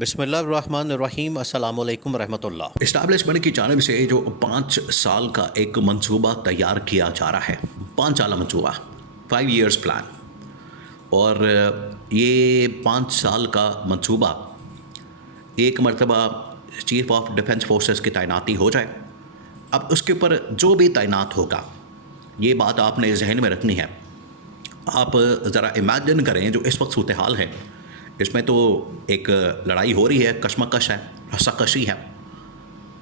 بسم اللہ الرحمن الرحیم، السلام علیکم ورحمۃ اللہ۔ اسٹیبلشمنٹ کی جانب سے جو 5 سال کا ایک منصوبہ تیار کیا جا رہا ہے، 5 سالہ منصوبہ، 5 years پلان، اور یہ 5 سال کا منصوبہ ایک مرتبہ چیف آف ڈیفنس فورسز کی تعیناتی ہو جائے۔ اب اس کے اوپر جو بھی تعینات ہوگا، یہ بات آپ نے ذہن میں رکھنی ہے۔ آپ ذرا امیجن کریں جو اس وقت صورتحال ہے، اس میں تو ایک لڑائی ہو رہی ہے، کشمکش ہے، رسا کشی ہے،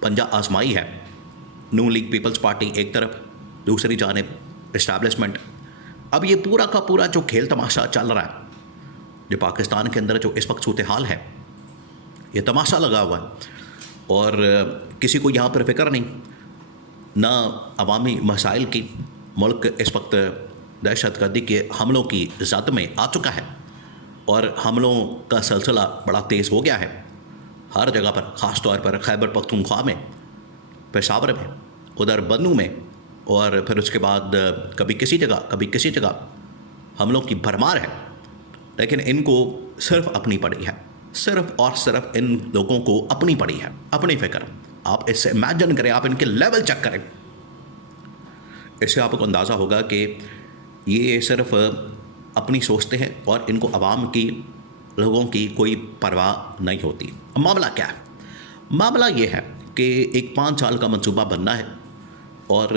پنجہ آزمائی ہے۔ نون لیگ پیپلز پارٹی ایک طرف، دوسری جانب اسٹیبلشمنٹ۔ اب یہ پورا کا پورا جو کھیل تماشا چل رہا ہے، جو پاکستان کے اندر جو اس وقت صورتحال ہے، یہ تماشا لگا ہوا ہے، اور کسی کو یہاں پر فکر نہیں، نہ عوامی مسائل کی۔ ملک اس وقت دہشت گردی کے حملوں کی زد میں آ چکا ہے، اور حملوں کا سلسلہ بڑا تیز ہو گیا ہے ہر جگہ پر، خاص طور پر خیبر پختونخوا میں، پشاور میں، ادھر بنو میں، اور پھر اس کے بعد کبھی کسی جگہ کبھی کسی جگہ حملوں کی بھرمار ہے۔ لیکن ان کو صرف اپنی پڑی ہے، صرف اور صرف ان لوگوں کو اپنی پڑی ہے، اپنی فکر۔ آپ اس سے امیجن کریں، آپ ان کے لیول چیک کریں، اس سے آپ کو اندازہ ہوگا کہ یہ صرف اپنی سوچتے ہیں اور ان کو عوام کی، لوگوں کی کوئی پرواہ نہیں ہوتی۔ معاملہ کیا ہے؟ معاملہ یہ ہے کہ ایک 5 سال کا منصوبہ بننا ہے، اور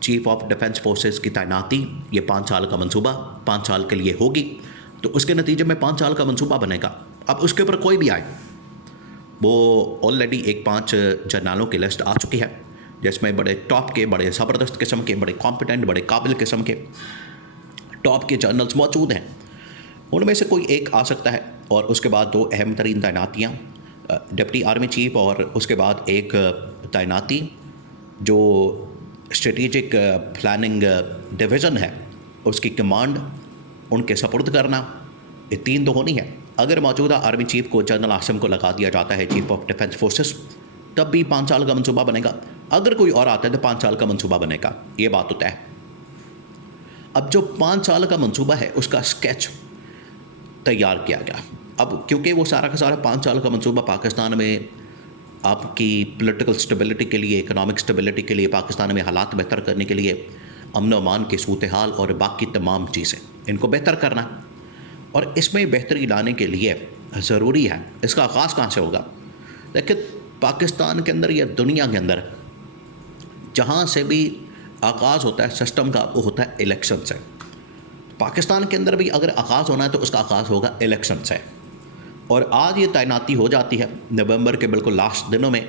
چیف آف ڈیفنس فورسز کی تعیناتی، یہ 5 سال کا منصوبہ 5 سال کے لیے ہوگی، تو اس کے نتیجے میں 5 سال کا منصوبہ بنے گا۔ اب اس کے اوپر کوئی بھی آئے، وہ آلریڈی ایک 5 جرنالوں کی لسٹ آ چکی ہے، جس میں بڑے ٹاپ کے، بڑے زبردست قسم کے، بڑے کمپیٹنٹ، بڑے قابل قسم کے ٹاپ کے جرنلز موجود ہیں۔ ان میں سے کوئی ایک آ سکتا ہے، اور اس کے بعد 2 اہم ترین تعیناتیاں، ڈپٹی آرمی چیف، اور اس کے بعد ایک تعیناتی جو اسٹریٹجک پلاننگ ڈویژن ہے، اس کی کمانڈ ان کے سپرد کرنا۔ یہ 3 تو ہونی ہے۔ اگر موجودہ آرمی چیف کو، جنرل عاصم کو لگا دیا جاتا ہے چیف آف ڈیفنس فورسز، تب بھی 5 سال کا منصوبہ بنے گا۔ اگر کوئی اور آتا ہے تو 5 سال کا منصوبہ بنے گا، یہ بات تو طے ہے۔ اب جو 5 سال کا منصوبہ ہے، اس کا اسکیچ تیار کیا گیا۔ اب کیونکہ وہ سارا کا سارا 5 سال کا منصوبہ پاکستان میں آپ کی پولیٹیکل سٹیبلٹی کے لیے، اکنامک سٹیبلٹی کے لیے، پاکستان میں حالات بہتر کرنے کے لیے، امن و امان کی صورتحال اور باقی تمام چیزیں، ان کو بہتر کرنا، اور اس میں بہتری لانے کے لیے ضروری ہے۔ اس کا آغاز کہاں سے ہوگا؟ لیکن پاکستان کے اندر یا دنیا کے اندر جہاں سے بھی آغاز ہوتا ہے سسٹم کا، وہ ہوتا ہے الیکشن سے۔ پاکستان کے اندر بھی اگر آغاز ہونا ہے تو اس کا آغاز ہوگا الیکشن سے، اور آج یہ تعیناتی ہو جاتی ہے نومبر کے بالکل لاسٹ دنوں میں،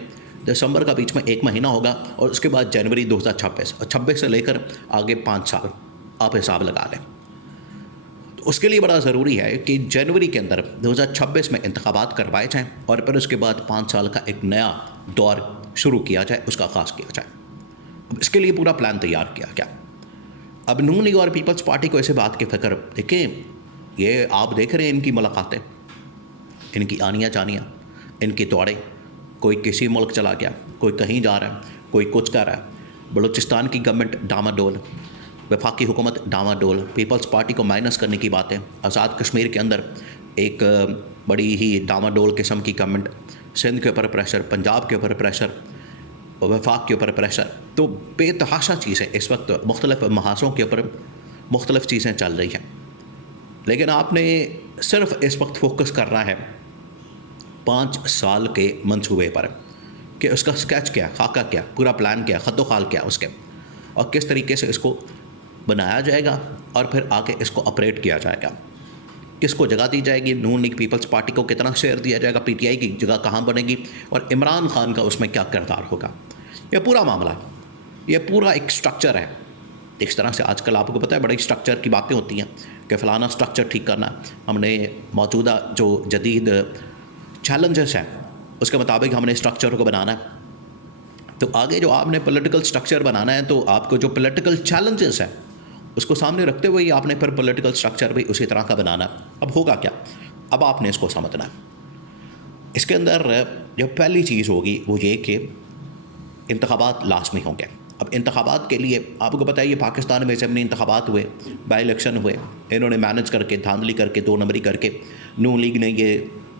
دسمبر کا بیچ میں 1 مہینہ ہوگا، اور اس کے بعد جنوری 2026، اور 26 سے لے کر آگے 5 سال آپ حساب لگا لیں۔ تو اس کے لیے بڑا ضروری ہے کہ جنوری کے اندر 2026 میں انتخابات کروائے جائیں، اور پھر اس کے بعد 5 سال کا ایک نیا دور شروع کیا جائے، اس کا آغاز کیا جائے۔ اس کے لیے پورا پلان تیار کیا گیا۔ اب نون لیگ اور پیپلز پارٹی کو ایسے بات کی فکر، دیکھیں یہ آپ دیکھ رہے ہیں ان کی ملاقاتیں، ان کی آنیاں جانیاں، ان کی دوڑیں، کوئی کسی ملک چلا گیا، کوئی کہیں جا رہا ہے، کوئی کچھ کر رہا ہے۔ بلوچستان کی گورنمنٹ ڈاما ڈول، وفاقی حکومت ڈاما ڈول، پیپلز پارٹی کو مائنس کرنے کی باتیں، آزاد کشمیر کے اندر ایک بڑی ہی ڈاما ڈول قسم کی گورنمنٹ، سندھ کے اوپر پریشر، پنجاب کے اوپر پریشر، وفاق کے اوپر پریشر۔ تو بے تحاشا چیزیں اس وقت مختلف محاذوں کے اوپر مختلف چیزیں چل رہی ہیں، لیکن آپ نے صرف اس وقت فوکس کرنا ہے 5 سال کے منصوبے پر، کہ اس کا اسکیچ کیا، خاکہ کیا، پورا پلان کیا، خط و خال کیا اس کے، اور کس طریقے سے اس کو بنایا جائے گا، اور پھر آگے اس کو آپریٹ کیا جائے گا۔ کس کو جگہ دی جائے گی، نون لیگ پیپلز پارٹی کو کتنا شیئر دیا جائے گا، پی ٹی آئی کی جگہ کہاں بنے گی، اور عمران خان کا اس میں کیا کردار ہوگا۔ یہ پورا معاملہ، یہ پورا ایک سٹرکچر ہے۔ اس طرح سے آج کل آپ کو پتہ ہے بڑی سٹرکچر کی باتیں ہوتی ہیں کہ فلانا سٹرکچر ٹھیک کرنا، ہم نے موجودہ جو جدید چیلنجز ہیں اس کے مطابق ہم نے سٹرکچر کو بنانا ہے۔ تو آگے جو آپ نے پولیٹیکل سٹرکچر بنانا ہے، تو آپ کو جو پولیٹیکل چیلنجز ہیں اس کو سامنے رکھتے ہوئے ہی آپ نے پھر پولیٹیکل سٹرکچر بھی اسی طرح کا بنانا ہے۔ اب ہوگا کیا؟ اب آپ نے اس کو سمجھنا ہے۔ اس کے اندر جو پہلی چیز ہوگی وہ یہ کہ انتخابات لازمی ہوں گے۔ اب انتخابات کے لیے آپ کو پتہ ہے یہ پاکستان میں ضمنی انتخابات ہوئے، بائی الیکشن ہوئے، انہوں نے مینج کر کے، دھاندلی کر کے، 2 نمبری کر کے نون لیگ نے یہ